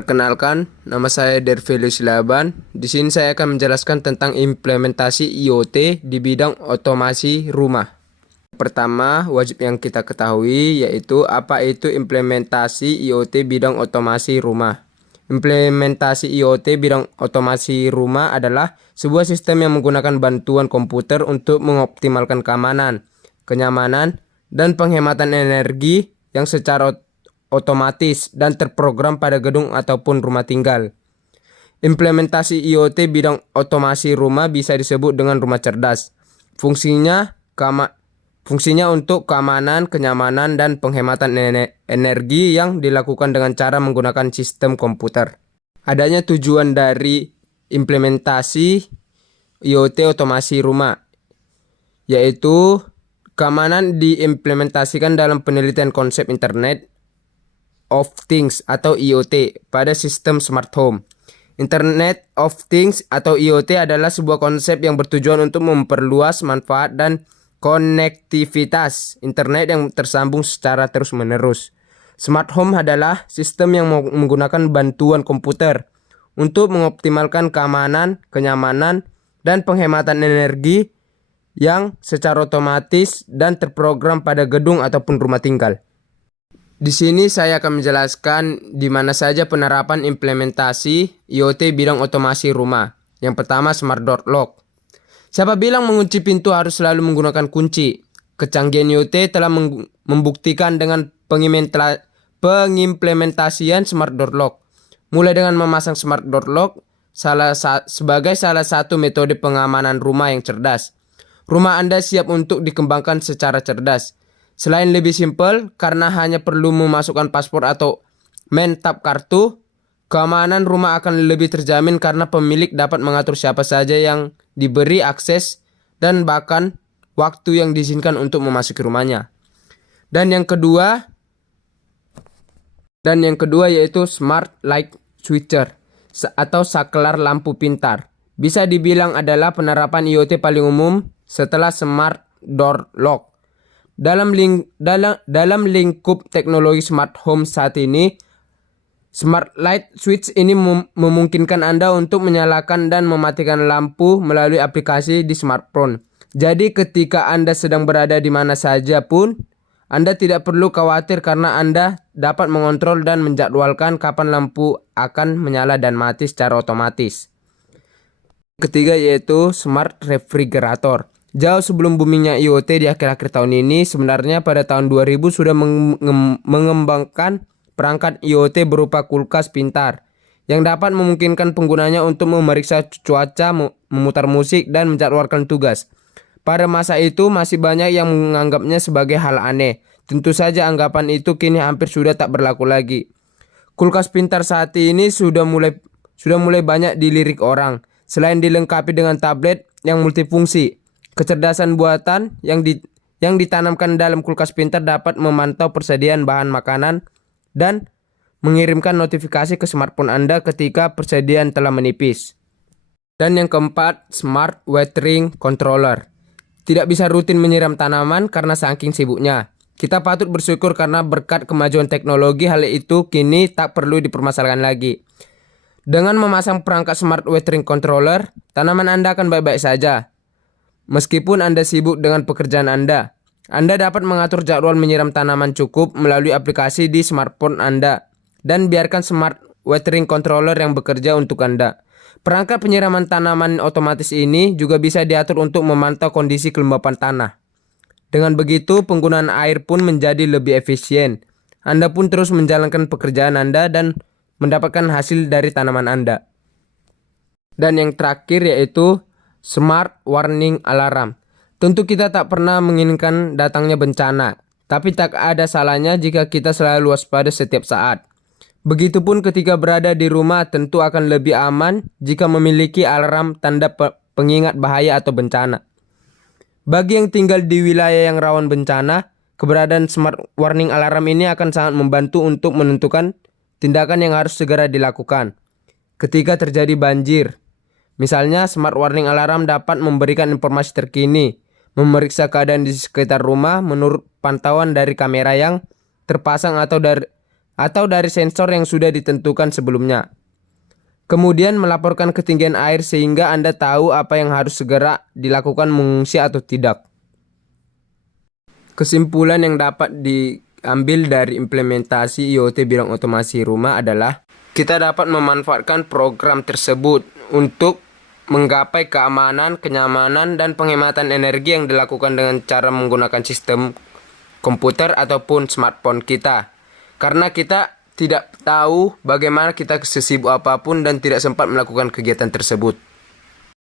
Perkenalkan, nama saya Dervelius Laban. Di sini saya akan menjelaskan tentang implementasi IoT di bidang otomasi rumah. Pertama, wajib yang kita ketahui yaitu apa itu implementasi IoT bidang otomasi rumah. Implementasi IoT bidang otomasi rumah adalah sebuah sistem yang menggunakan bantuan komputer untuk mengoptimalkan keamanan, kenyamanan, dan penghematan energi yang secara otomatis dan terprogram pada gedung ataupun rumah tinggal. Implementasi IoT bidang otomasi rumah bisa disebut dengan rumah cerdas. Fungsinya untuk keamanan, kenyamanan, dan penghematan energi yang dilakukan dengan cara menggunakan sistem komputer. Adanya tujuan dari implementasi IoT otomasi rumah, yaitu keamanan diimplementasikan dalam penelitian konsep Internet of Things atau IoT pada sistem smart home. Internet of Things atau IoT adalah sebuah konsep yang bertujuan untuk memperluas manfaat dan konektivitas internet yang tersambung secara terus-menerus. Smart home adalah sistem yang menggunakan bantuan komputer untuk mengoptimalkan keamanan, kenyamanan, dan penghematan energi yang secara otomatis dan terprogram pada gedung ataupun rumah tinggal. Di sini saya akan menjelaskan di mana saja penerapan implementasi IoT bidang otomasi rumah. Yang pertama, Smart Door Lock. Siapa bilang mengunci pintu harus selalu menggunakan kunci? Kecanggihan IoT telah membuktikan dengan pengimplementasian Smart Door Lock. Mulai dengan memasang Smart Door Lock sebagai salah satu metode pengamanan rumah yang cerdas. Rumah Anda siap untuk dikembangkan secara cerdas. Selain lebih simpel, karena hanya perlu memasukkan paspor atau mentap kartu, keamanan rumah akan lebih terjamin karena pemilik dapat mengatur siapa saja yang diberi akses dan bahkan waktu yang diizinkan untuk memasuki rumahnya. Dan yang kedua yaitu Smart Light Switcher atau saklar lampu pintar. Bisa dibilang adalah penerapan IoT paling umum setelah Smart Door Lock. Dalam lingkup teknologi smart home saat ini, Smart Light Switch ini memungkinkan Anda untuk menyalakan dan mematikan lampu melalui aplikasi di smartphone. Jadi ketika Anda sedang berada di mana saja pun, Anda tidak perlu khawatir karena Anda dapat mengontrol dan menjadwalkan kapan lampu akan menyala dan mati secara otomatis. Ketiga yaitu Smart Refrigerator. Jauh sebelum boomingnya IoT di akhir-akhir tahun ini, sebenarnya pada tahun 2000 sudah mengembangkan perangkat IoT berupa kulkas pintar yang dapat memungkinkan penggunanya untuk memeriksa cuaca, memutar musik, dan menjadwalkan tugas. Pada masa itu masih banyak yang menganggapnya sebagai hal aneh. Tentu saja anggapan itu kini hampir sudah tak berlaku lagi. Kulkas pintar saat ini sudah mulai banyak dilirik orang. Selain dilengkapi dengan tablet yang multifungsi, kecerdasan buatan yang ditanamkan dalam kulkas pintar dapat memantau persediaan bahan makanan dan mengirimkan notifikasi ke smartphone Anda ketika persediaan telah menipis. Dan yang keempat, Smart Watering Controller. Tidak bisa rutin menyiram tanaman karena saking sibuknya. Kita patut bersyukur karena berkat kemajuan teknologi hal itu kini tak perlu dipermasalahkan lagi. Dengan memasang perangkat Smart Watering Controller, tanaman Anda akan baik-baik saja. Meskipun Anda sibuk dengan pekerjaan Anda dapat mengatur jadwal menyiram tanaman cukup melalui aplikasi di smartphone Anda dan biarkan Smart Watering Controller yang bekerja untuk Anda. Perangkat penyiraman tanaman otomatis ini juga bisa diatur untuk memantau kondisi kelembapan tanah. Dengan begitu, penggunaan air pun menjadi lebih efisien. Anda pun terus menjalankan pekerjaan Anda dan mendapatkan hasil dari tanaman Anda. Dan yang terakhir yaitu Smart Warning Alarm. Tentu kita tak pernah menginginkan datangnya bencana, tapi tak ada salahnya jika kita selalu waspada setiap saat. Begitupun ketika berada di rumah tentu akan lebih aman jika memiliki alarm tanda pengingat bahaya atau bencana. Bagi yang tinggal di wilayah yang rawan bencana, keberadaan Smart Warning Alarm ini akan sangat membantu untuk menentukan tindakan yang harus segera dilakukan ketika terjadi banjir. Misalnya, Smart Warning Alarm dapat memberikan informasi terkini, memeriksa keadaan di sekitar rumah menurut pantauan dari kamera yang terpasang atau dari sensor yang sudah ditentukan sebelumnya. Kemudian melaporkan ketinggian air sehingga Anda tahu apa yang harus segera dilakukan, mengungsi atau tidak. Kesimpulan yang dapat diambil dari implementasi IoT bidang otomasi rumah adalah kita dapat memanfaatkan program tersebut untuk menggapai keamanan, kenyamanan, dan penghematan energi yang dilakukan dengan cara menggunakan sistem komputer ataupun smartphone kita. Karena kita tidak tahu bagaimana kita sesibuk apapun dan tidak sempat melakukan kegiatan tersebut.